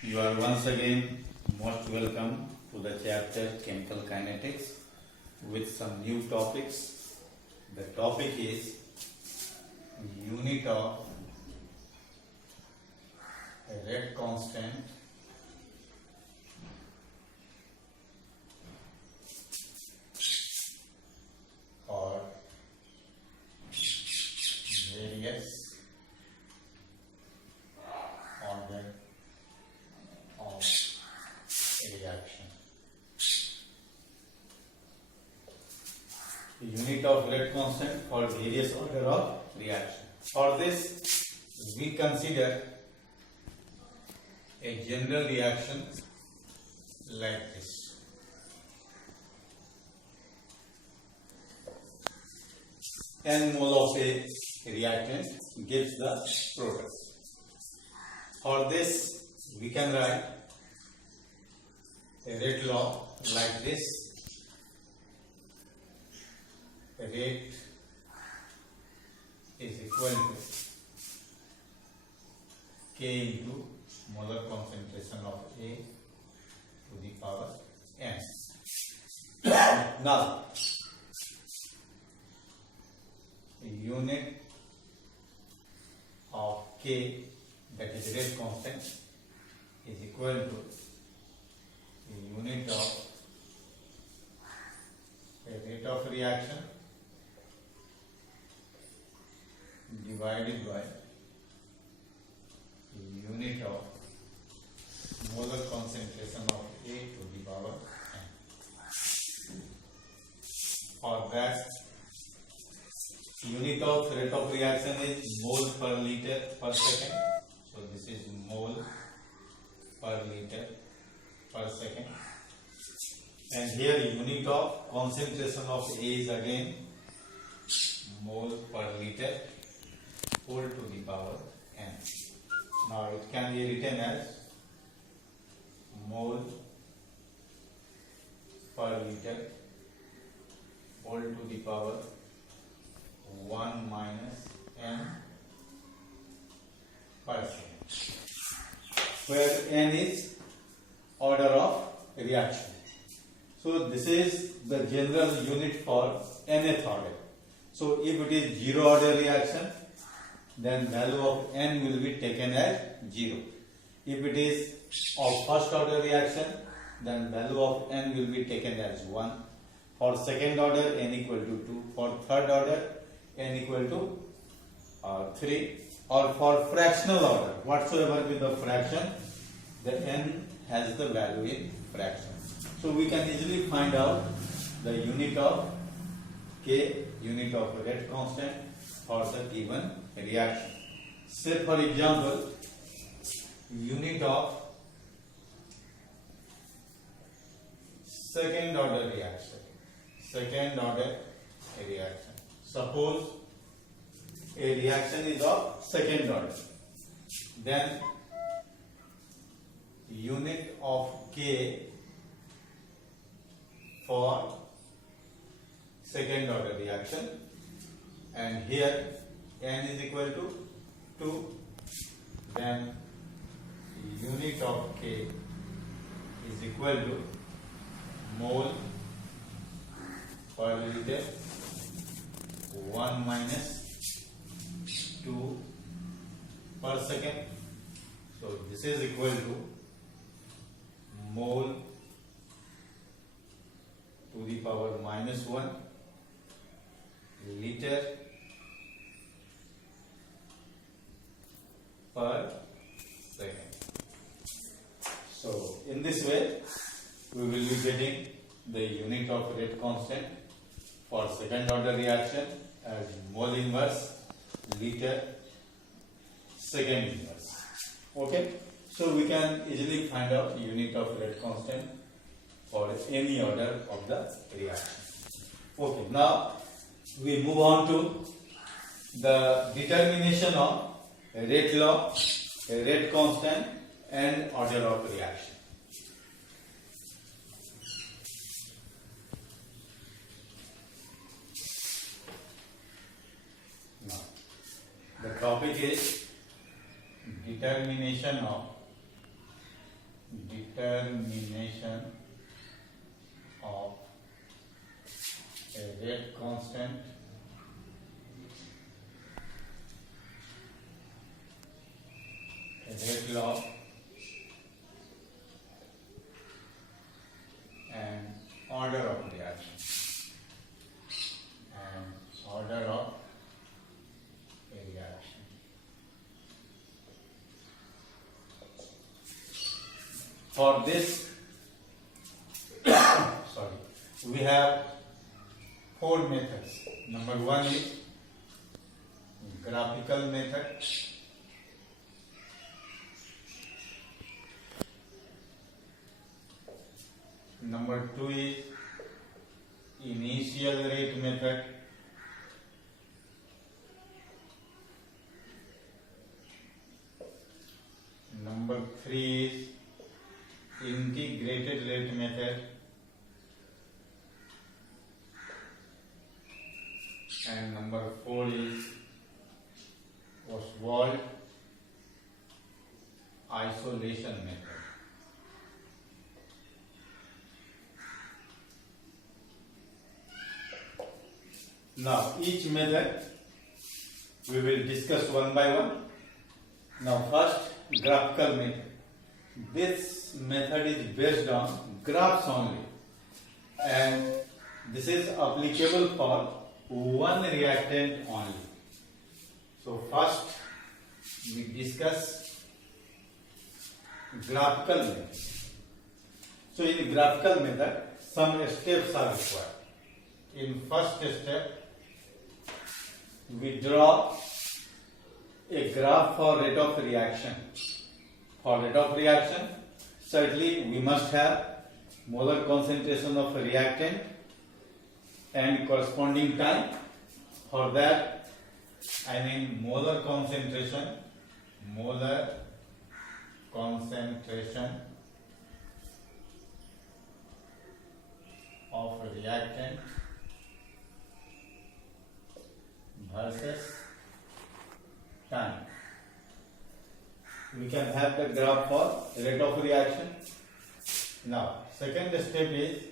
You are once again most welcome to the chapter Chemical Kinetics with some new topics. The topic is unit of rate constant or various order of reaction. Unit of rate constant for various order of reaction. For this, we consider a general reaction like this. N mole of a reactant gives the product. For this, we can write a rate law like this. Rate is equal to K into molar concentration of A to the power N. Now, the unit of K, that is rate constant, is equal to the unit of the rate of reaction divided by the unit of molar concentration of A to the power N. For that, unit of rate of reaction is mole per liter per second. So this is mole per liter per second. And here unit of concentration of A is again mole per liter whole to the power N. Now it can be written as mole per liter whole to the power 1 minus N per second, where N is order of reaction. So this is the general unit for nth order. So if it is zero order reaction, then value of N will be taken as 0. If it is of first order reaction, then value of N will be taken as 1. For second order, N equal to 2. For third order, N equal to 3. Or for fractional order, whatsoever be the fraction, the N has the value in fraction. So we can easily find out the unit of K, unit of rate constant for the given reaction. Say for example, unit of second order reaction. Second order reaction. Suppose a reaction is of second order. Then unit of K for second order reaction, and here N is equal to 2, then unit of K is equal to mole per liter 1 minus 2 per second. So this is equal to mole to the power minus 1 liter per second. So in this way, we will be getting the unit of rate constant for second order reaction as mole inverse liter second inverse. Okay, so we can easily find out unit of rate constant for any order of the reaction. Okay, now we move on to the determination of rate law, rate constant and order of reaction. Now, the topic is determination of determination of a rate constant rate law and order of reaction a reaction. For this we have 4 methods. Number 1 is graphical method. Number 2 is initial rate method. Number 3 is integrated rate method. And number 4 is Ostwald isolation method. Now each method we will discuss one by one. Now first, graphical method. This method is based on graphs only, and this is applicable for one reactant only. So first we discuss graphical method. So in graphical method some steps are required. In first step we draw a graph for rate of reaction. For rate of reaction, certainly we must have molar concentration of reactant and corresponding time. For that, I mean molar concentration of reactant versus time. We can have the graph for rate of reaction. Now, second step is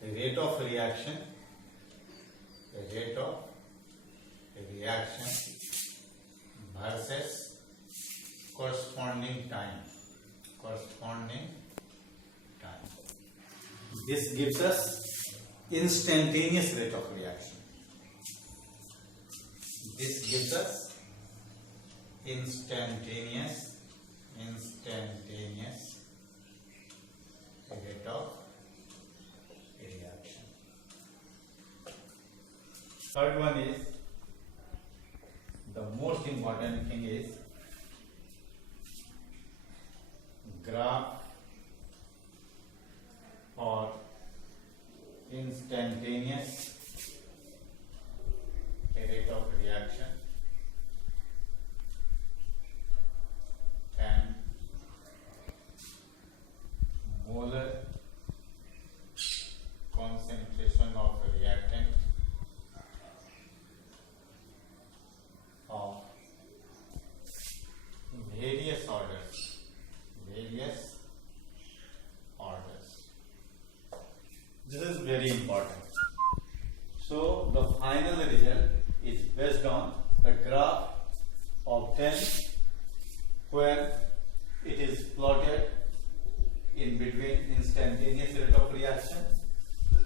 rate of reaction versus corresponding time. This gives us instantaneous rate of reaction. This gives us instantaneous rate of reaction. Third one is, the most important thing is graph for instantaneous rate of reaction and molar concentration of reactant of various orders. This is very important. So the final result is based on the graph obtained where it is plotted in between instantaneous rate of reaction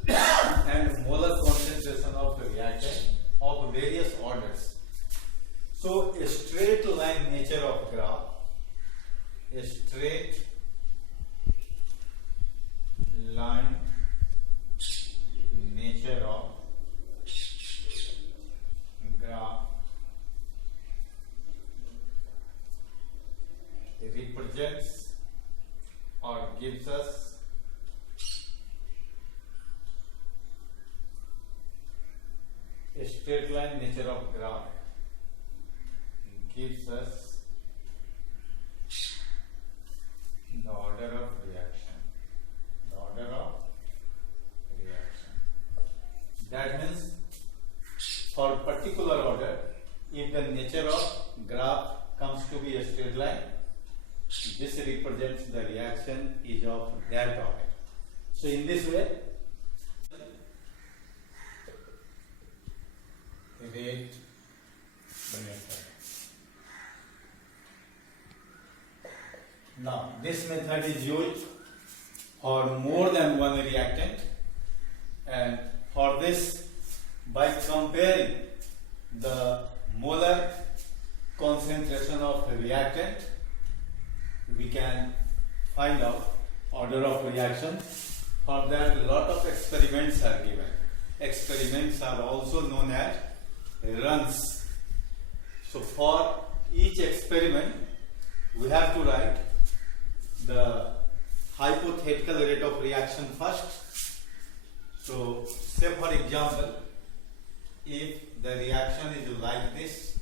and molar concentration of the reactant of various orders. So a straight line nature of graph, a straight line nature of graph represents or gives us a straight line nature of graph gives us the order of reaction. That means for particular order, if the nature of graph comes to be a straight line, this this represents the reaction is of that order. So in this way, rate method. Now this method is used for more than one reactant, and for this, by comparing the molar concentration of a reactant, we can find out order of reaction. For that, a lot of experiments are given. Experiments are also known as runs. So for each experiment, we have to write the hypothetical rate of reaction first. So say for example, if the reaction is like this,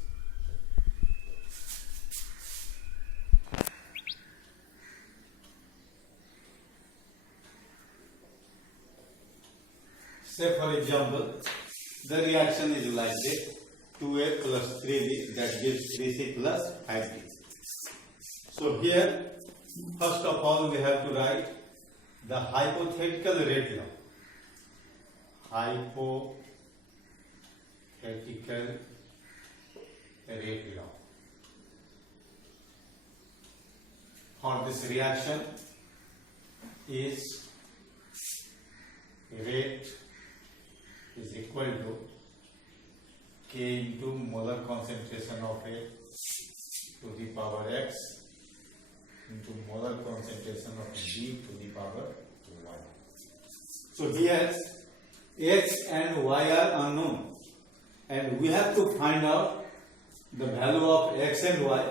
say for example, the reaction is like this, 2A plus 3B, that gives 3C plus 5B. So here, first of all, we have to write the hypothetical rate law. Hypothetical rate law. For this reaction is rate is equal to K into molar concentration of A to the power X into molar concentration of B to the power Y. So here X and Y are unknown, and we have to find out the value of X and Y,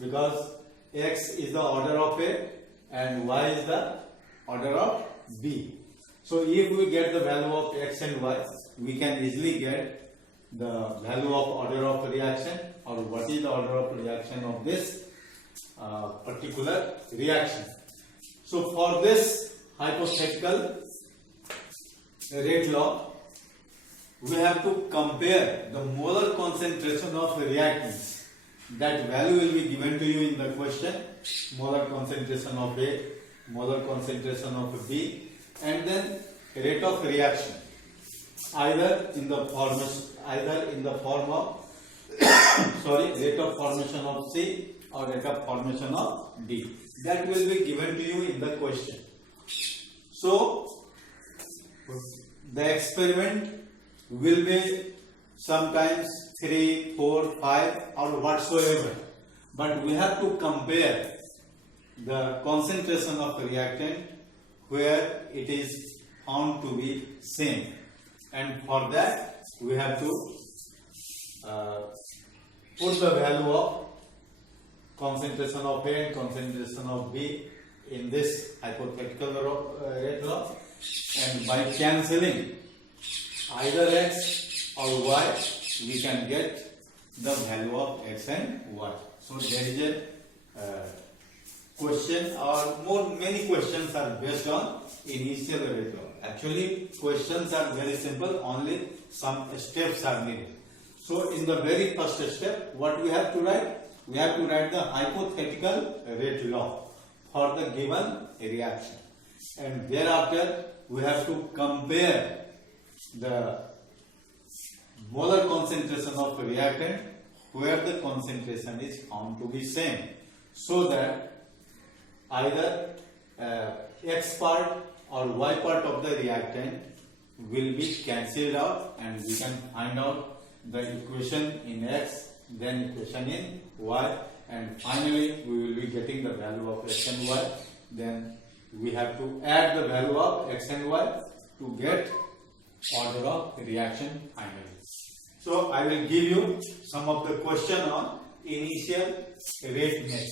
because X is the order of A and Y is the order of B. So if we get the value of X and Y, we can easily get the value of order of reaction, or what is the order of reaction of this particular reaction. So for this hypothetical rate law, we have to compare the molar concentration of reactants. That value will be given to you in the question: molar concentration of A, molar concentration of B, and then rate of reaction, either in the form of rate of formation of C or rate of formation of D. That will be given to you in the question. So the experiment will be sometimes 3, 4, 5 or whatsoever, but we have to compare the concentration of the reactant where it is found to be same, and for that we have to put the value of concentration of A and concentration of B in this hypothetical rate law, and by cancelling either X or Y, we can get the value of X and Y. So there is a question, or many questions are based on initial rate law. Actually, questions are very simple, only some steps are needed. So in the very first step, what we have to write? We have to write the hypothetical rate law for the given reaction, and thereafter we have to compare the molar concentration of reactant where the concentration is found to be same, so that either X part or Y part of the reactant will be cancelled out, and we can find out the equation in X, then equation in Y, and finally we will be getting the value of X and Y. Then we have to add the value of X and Y to get order of reaction finally. So I will give you some of the question on initial rate method.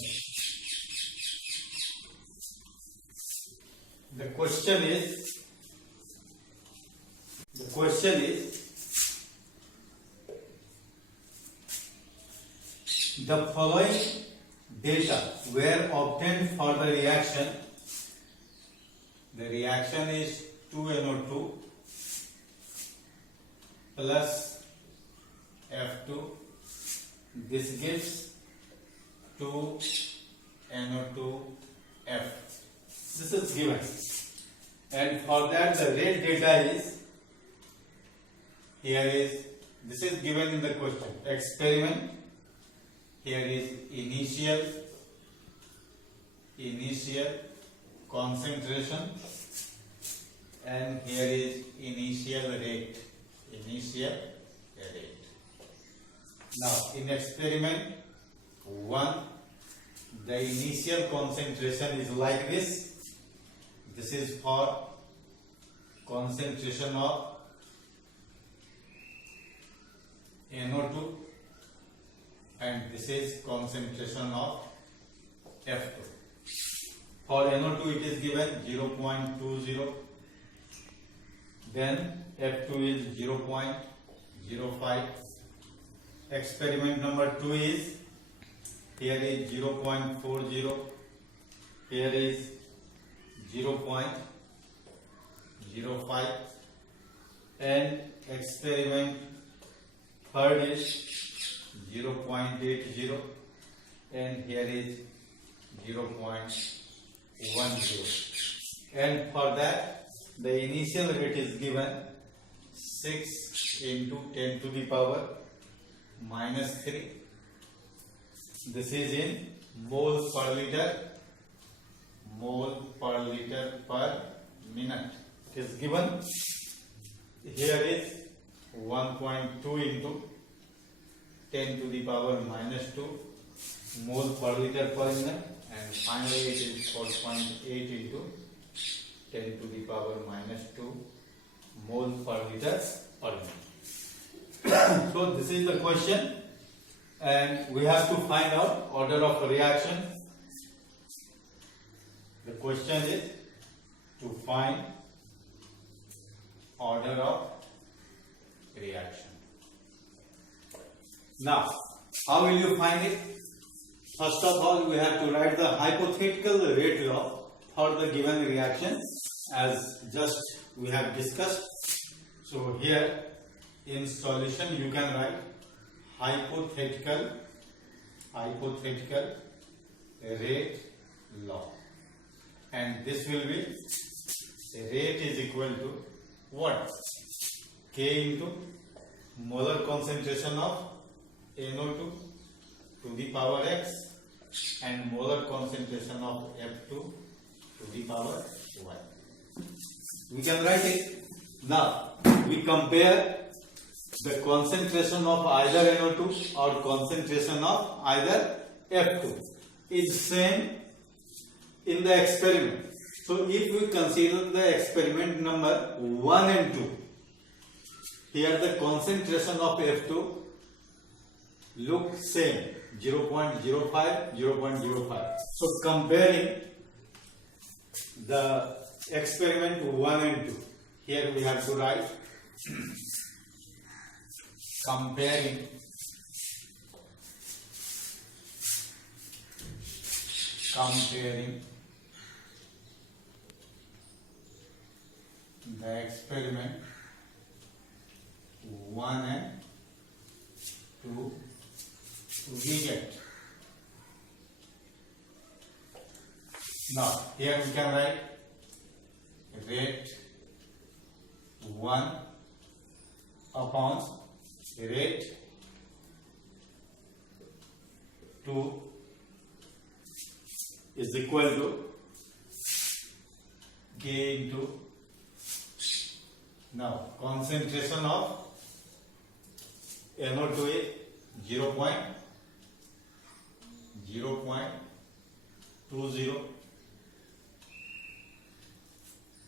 The question is the following data were obtained for the reaction. The reaction is 2NO2 plus F2. This gives 2NO2 This is given, and for that the rate data is here is this is given in the question. Experiment, here is initial concentration, and here is initial rate. Now in experiment 1, the initial concentration is like this. This is for concentration of NO2, and this is concentration of F2. For NO2 it is given 0.20, then F2 is 0.05. Experiment number 2 is, here is 0.40, here is 0.05, and experiment third is 0.80, and here is 0.10. And for that the initial rate is given 6 into 10 to the power minus 3. This is in mole per liter per minute. It is given. Here is 1.2 into 10 to the power minus 2 mole per liter per minute, and finally it is 4.8 into 10 to the power minus 2 mole per liter per minute. So this is the question, and we have to find out order of reaction. The question is to find order of reaction. Now, how will you find it? First of all, we have to write the hypothetical rate law for the given reaction, as just we have discussed. So here in solution you can write hypothetical rate law, and this will be rate is equal to what? K into molar concentration of NO2 to the power x, and molar concentration of F2 to the power y. We can write it. Now we compare the concentration of either NO2 or concentration of either F2 is same in the experiment. So if we consider the experiment number 1 and 2, here the concentration of F2 look same, 0.05, 0.05. So comparing the experiment 1 and 2, here we have to write comparing the experiment 1 and 2, we get. Now here we can write rate 1 upon rate 2 is equal to K into, now concentration of NO2 is 0.20.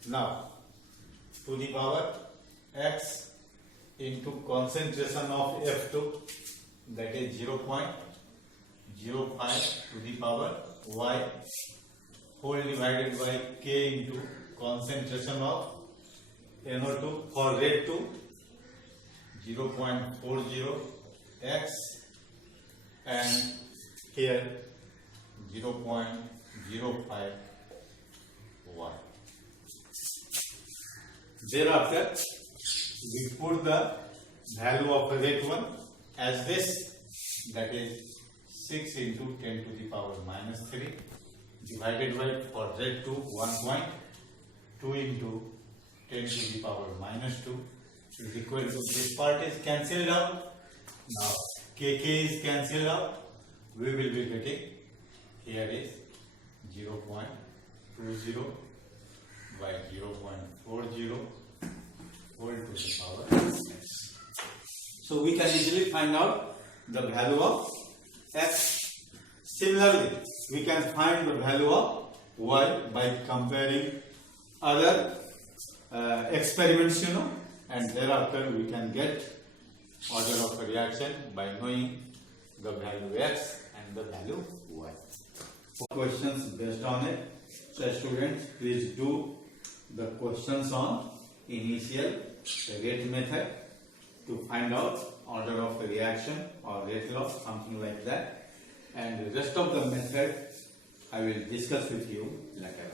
Now to the power x into concentration of F2, that is 0.05 to the power y, whole divided by K into concentration of NO2 for rate 2, 0.40 x, and here 0.05 y. Thereafter we put the value of rate 1 as this, that is 6 into 10 to the power minus 3 divided by for Z2 1.2 into 10 to the power minus 2 is equal to, this part is cancelled out. Now kk is cancelled out. We will be getting, here is 0.20 by 0.40 whole to the power x. So we can easily find out the value of x. Similarly, we can find the value of y by comparing other experiments, and thereafter we can get order of a reaction by knowing the value x and the value y. Questions based on it. So students, please do the questions on initial rate method to find out order of a reaction or rate law, something like that. And the rest of the method I will discuss with you later.